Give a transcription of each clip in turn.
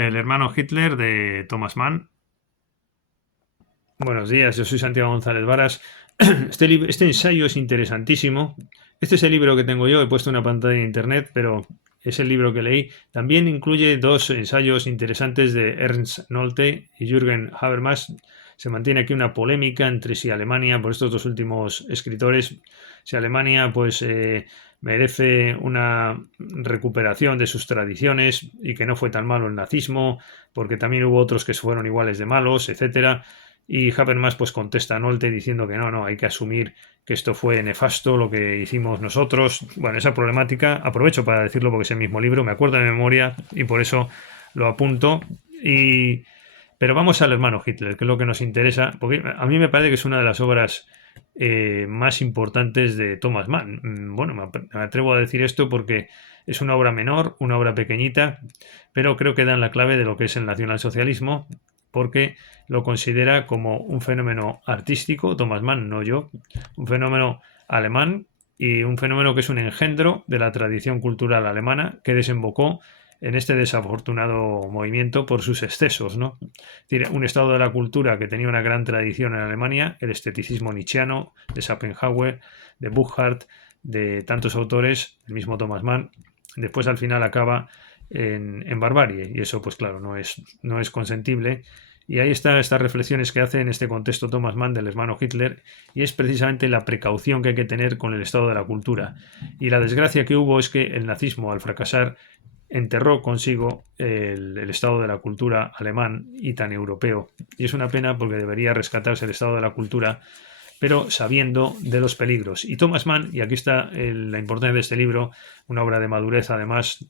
El hermano Hitler de Thomas Mann. Buenos días, yo soy Santiago González Varas. Este ensayo es interesantísimo. Este es el libro que tengo yo, he puesto una pantalla en internet, pero es el libro que leí. También incluye dos ensayos interesantes de Ernst Nolte y Jürgen Habermas. Se mantiene aquí una polémica entre si Alemania, por estos dos últimos escritores, si Alemania merece una recuperación de sus tradiciones y que no fue tan malo el nazismo, porque también hubo otros que fueron iguales de malos, etcétera. Y Habermas pues contesta a Nolte diciendo que no, hay que asumir que esto fue nefasto lo que hicimos nosotros. Bueno, esa problemática, aprovecho para decirlo porque es el mismo libro, me acuerdo de memoria y por eso lo apunto. Pero vamos al hermano Hitler, que es lo que nos interesa, porque a mí me parece que es una de las obras más importantes de Thomas Mann. Bueno, me atrevo a decir esto porque es una obra menor, una obra pequeñita, pero creo que dan la clave de lo que es el nacionalsocialismo, porque lo considera como un fenómeno artístico, Thomas Mann, no yo, un fenómeno alemán y un fenómeno que es un engendro de la tradición cultural alemana que desembocó en este desafortunado movimiento por sus excesos, ¿no? Es decir, un estado de la cultura que tenía una gran tradición en Alemania, el esteticismo nietzscheano, de Schopenhauer, de Burckhardt, de tantos autores, el mismo Thomas Mann, después al final acaba en barbarie, y eso pues claro, no es consentible. Y ahí están estas reflexiones que hace en este contexto Thomas Mann del hermano Hitler, y es precisamente la precaución que hay que tener con el estado de la cultura. Y la desgracia que hubo es que el nazismo, al fracasar, enterró consigo el estado de la cultura alemán y tan europeo. Y es una pena porque debería rescatarse el estado de la cultura, pero sabiendo de los peligros. Y Thomas Mann, y aquí está la importancia de este libro, una obra de madurez además,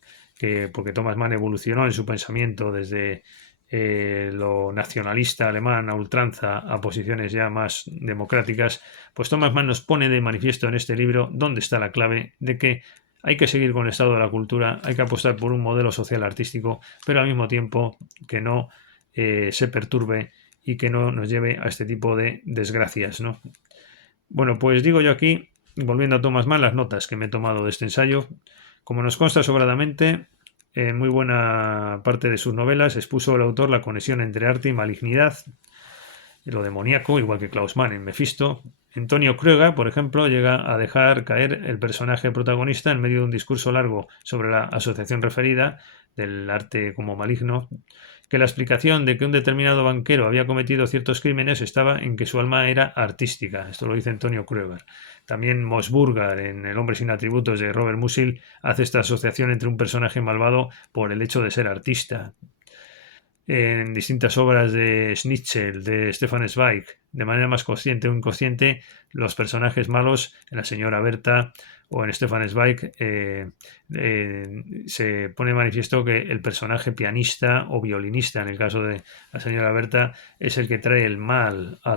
porque Thomas Mann evolucionó en su pensamiento desde lo nacionalista alemán a ultranza a posiciones ya más democráticas, pues Thomas Mann nos pone de manifiesto en este libro dónde está la clave de que hay que seguir con el estado de la cultura, hay que apostar por un modelo social artístico, pero al mismo tiempo que no se perturbe y que no nos lleve a este tipo de desgracias, ¿no? Bueno, pues digo yo aquí, volviendo a Thomas Mann, las notas que me he tomado de este ensayo. Como nos consta sobradamente, en muy buena parte de sus novelas expuso el autor la conexión entre arte y malignidad, lo demoníaco, igual que Klaus Mann en Mephisto. Antonio Kröger, por ejemplo, llega a dejar caer el personaje protagonista en medio de un discurso largo sobre la asociación referida del arte como maligno, que la explicación de que un determinado banquero había cometido ciertos crímenes estaba en que su alma era artística. Esto lo dice Antonio Kröger. También Mossburger, en El hombre sin atributos de Robert Musil, hace esta asociación entre un personaje malvado por el hecho de ser artista. En distintas obras de Schnitzel, de Stefan Zweig, de manera más consciente o inconsciente, los personajes malos, en la señora Berta o en Stefan Zweig, se pone manifiesto que el personaje pianista o violinista, en el caso de la señora Berta, es el que trae el mal a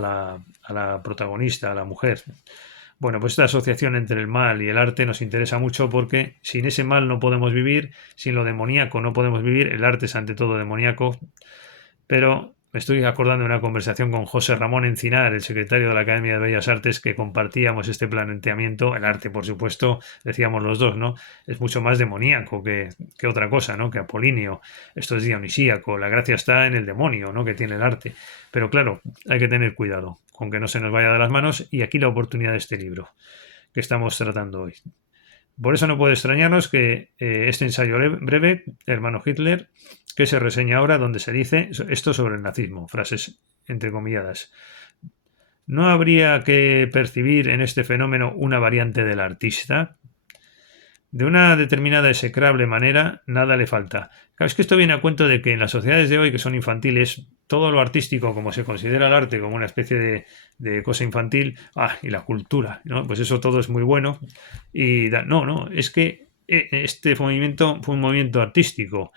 la protagonista, a la mujer. Bueno, pues esta asociación entre el mal y el arte nos interesa mucho porque sin ese mal no podemos vivir, sin lo demoníaco no podemos vivir, el arte es ante todo demoníaco, pero me estoy acordando de una conversación con José Ramón Encinar, el secretario de la Academia de Bellas Artes, que compartíamos este planteamiento. El arte, por supuesto, decíamos los dos, ¿no? Es mucho más demoníaco que otra cosa, ¿no? Que apolíneo. Esto es dionisíaco. La gracia está en el demonio, ¿no? Que tiene el arte. Pero claro, hay que tener cuidado con que no se nos vaya de las manos. Y aquí la oportunidad de este libro que estamos tratando hoy. Por eso no puede extrañarnos que este ensayo breve, Hermano Hitler, que se reseña ahora, donde se dice esto sobre el nazismo, frases entrecomilladas. ¿No habría que percibir en este fenómeno una variante del artista? De una determinada execrable manera, nada le falta. Claro, es que esto viene a cuento de que en las sociedades de hoy, que son infantiles, todo lo artístico, como se considera el arte como una especie de cosa infantil, y la cultura, ¿no? Pues eso todo es muy bueno. No, es que este movimiento fue un movimiento artístico,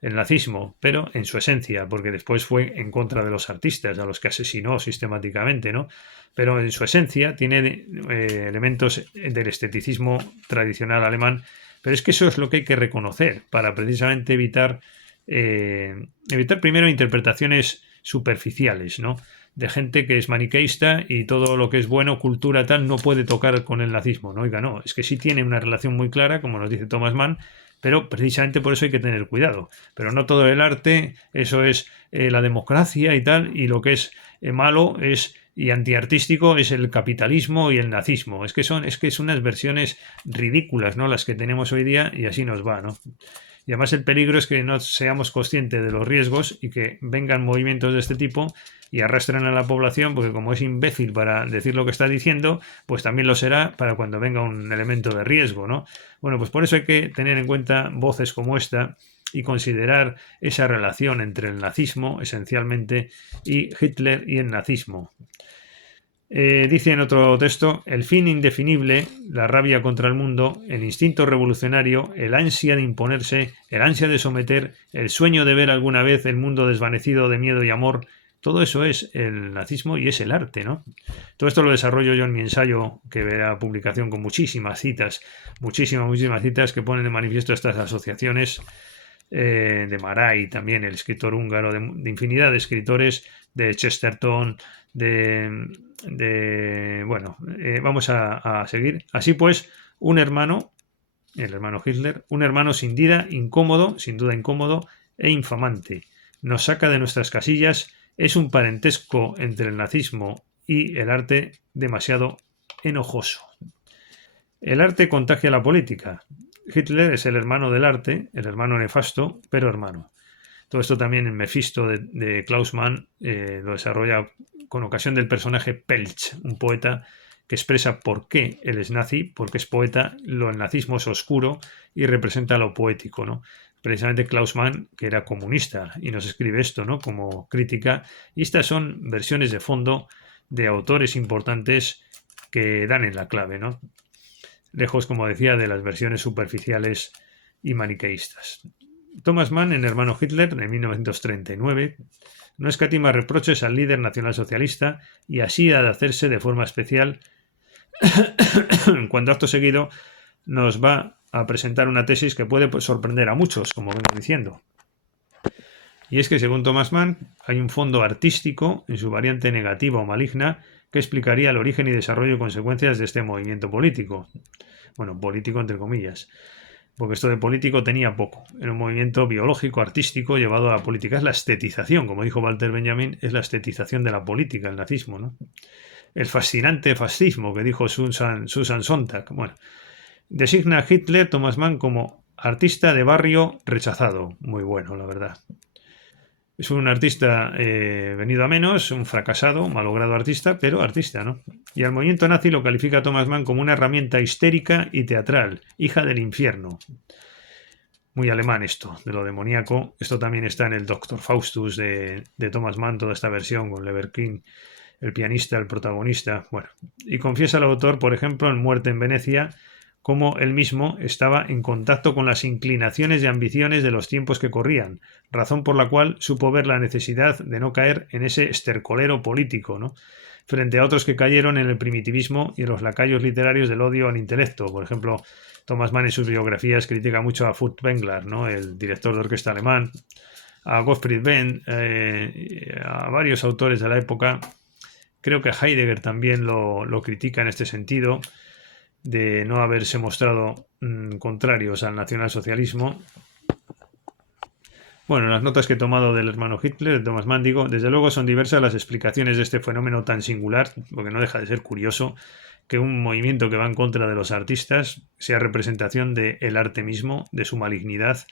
el nazismo, pero en su esencia, porque después fue en contra de los artistas, a los que asesinó sistemáticamente, ¿no? Pero en su esencia tiene elementos del esteticismo tradicional alemán, pero es que eso es lo que hay que reconocer para precisamente evitar primero interpretaciones superficiales, ¿no? De gente que es maniqueísta y todo lo que es bueno, cultura tal, no puede tocar con el nazismo, ¿no? Oiga, no, es que sí tiene una relación muy clara, como nos dice Thomas Mann, pero precisamente por eso hay que tener cuidado. Pero no todo el arte, eso es la democracia y tal, y lo que es malo es y antiartístico es el capitalismo y el nazismo. Es que son unas versiones ridículas, ¿no? Las que tenemos hoy día y así nos va, ¿no? Y además el peligro es que no seamos conscientes de los riesgos y que vengan movimientos de este tipo y arrastren a la población, porque como es imbécil para decir lo que está diciendo, pues también lo será para cuando venga un elemento de riesgo, ¿no? Bueno, pues por eso hay que tener en cuenta voces como esta y considerar esa relación entre el nazismo, esencialmente, y Hitler y el nazismo. Dice en otro texto, el fin indefinible, la rabia contra el mundo, el instinto revolucionario, el ansia de imponerse, el ansia de someter, el sueño de ver alguna vez el mundo desvanecido de miedo y amor, todo eso es el nazismo y es el arte, ¿no? Todo esto lo desarrollo yo en mi ensayo, que verá publicación con muchísimas citas, muchísimas citas que ponen de manifiesto estas asociaciones de Maray también, el escritor húngaro, de infinidad de escritores, de Chesterton, bueno, vamos a seguir. Así pues, un hermano, el hermano Hitler, un hermano sin duda incómodo e infamante. Nos saca de nuestras casillas, es un parentesco entre el nazismo y el arte demasiado enojoso. El arte contagia la política. Hitler es el hermano del arte, el hermano nefasto, pero hermano. Todo esto también en Mefisto de Klaus Mann lo desarrolla con ocasión del personaje Pelch, un poeta que expresa por qué él es nazi, porque es poeta, el nazismo es oscuro y representa lo poético, ¿no? Precisamente Klaus Mann, que era comunista, y nos escribe esto, ¿no? Como crítica, y estas son versiones de fondo de autores importantes que dan en la clave, ¿no? Lejos, como decía, de las versiones superficiales y maniqueístas. Thomas Mann, en Hermano Hitler, de 1939, no escatima reproches al líder nacionalsocialista y así ha de hacerse de forma especial cuando acto seguido nos va a presentar una tesis que puede sorprender a muchos, como vengo diciendo. Y es que, según Thomas Mann, hay un fondo artístico en su variante negativa o maligna que explicaría el origen y desarrollo y consecuencias de este movimiento político. Bueno, político entre comillas, porque esto de político tenía poco. Era un movimiento biológico, artístico, llevado a la política. Es la estetización, como dijo Walter Benjamin, es la estetización de la política, el nazismo, ¿no? El fascinante fascismo que dijo Susan Sontag. Bueno, designa a Hitler, Thomas Mann, como artista de barrio rechazado. Muy bueno, la verdad. Es un artista venido a menos, un fracasado, malogrado artista, pero artista, ¿no? Y al movimiento nazi lo califica Thomas Mann como una herramienta histérica y teatral, hija del infierno. Muy alemán esto, de lo demoníaco. Esto también está en el Dr. Faustus de Thomas Mann, toda esta versión con Leverkin, el pianista, el protagonista. Bueno, y confiesa el autor, por ejemplo, en Muerte en Venecia, cómo él mismo estaba en contacto con las inclinaciones y ambiciones de los tiempos que corrían, razón por la cual supo ver la necesidad de no caer en ese estercolero político, ¿no? Frente a otros que cayeron en el primitivismo y en los lacayos literarios del odio al intelecto. Por ejemplo, Thomas Mann en sus biografías critica mucho a Furtwängler, ¿no? El director de orquesta alemán, a Gottfried Benn, a varios autores de la época. Creo que Heidegger también lo critica en este sentido, de no haberse mostrado contrarios al nacionalsocialismo. Bueno, las notas que he tomado del hermano Hitler, de Thomas Mann, digo, desde luego son diversas las explicaciones de este fenómeno tan singular, porque no deja de ser curioso que un movimiento que va en contra de los artistas sea representación del arte mismo, de su malignidad.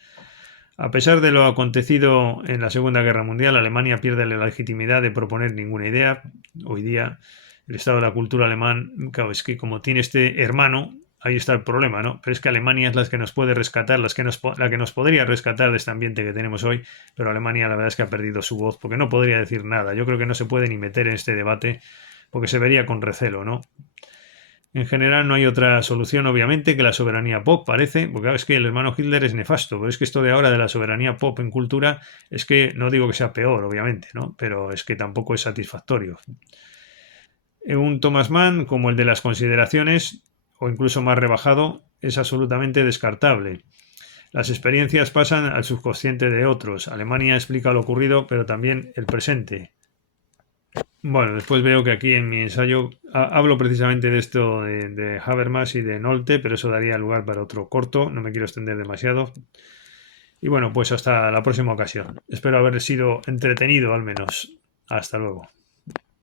A pesar de lo acontecido en la Segunda Guerra Mundial, Alemania pierde la legitimidad de proponer ninguna idea. Hoy día el estado de la cultura alemán, claro, es que como tiene este hermano, ahí está el problema, ¿no? Pero es que Alemania es la que nos puede rescatar, la que nos podría rescatar de este ambiente que tenemos hoy, pero Alemania la verdad es que ha perdido su voz, porque no podría decir nada. Yo creo que no se puede ni meter en este debate, porque se vería con recelo, ¿no? En general no hay otra solución, obviamente, que la soberanía pop, parece, porque claro, es que el hermano Hitler es nefasto, pero es que esto de ahora de la soberanía pop en cultura, es que no digo que sea peor, obviamente, ¿no? Pero es que tampoco es satisfactorio. Un Thomas Mann, como el de las consideraciones, o incluso más rebajado, es absolutamente descartable. Las experiencias pasan al subconsciente de otros. Alemania explica lo ocurrido, pero también el presente. Bueno, después veo que aquí en mi ensayo hablo precisamente de esto de Habermas y de Nolte, pero eso daría lugar para otro corto, no me quiero extender demasiado. Y bueno, pues hasta la próxima ocasión. Espero haber sido entretenido al menos. Hasta luego.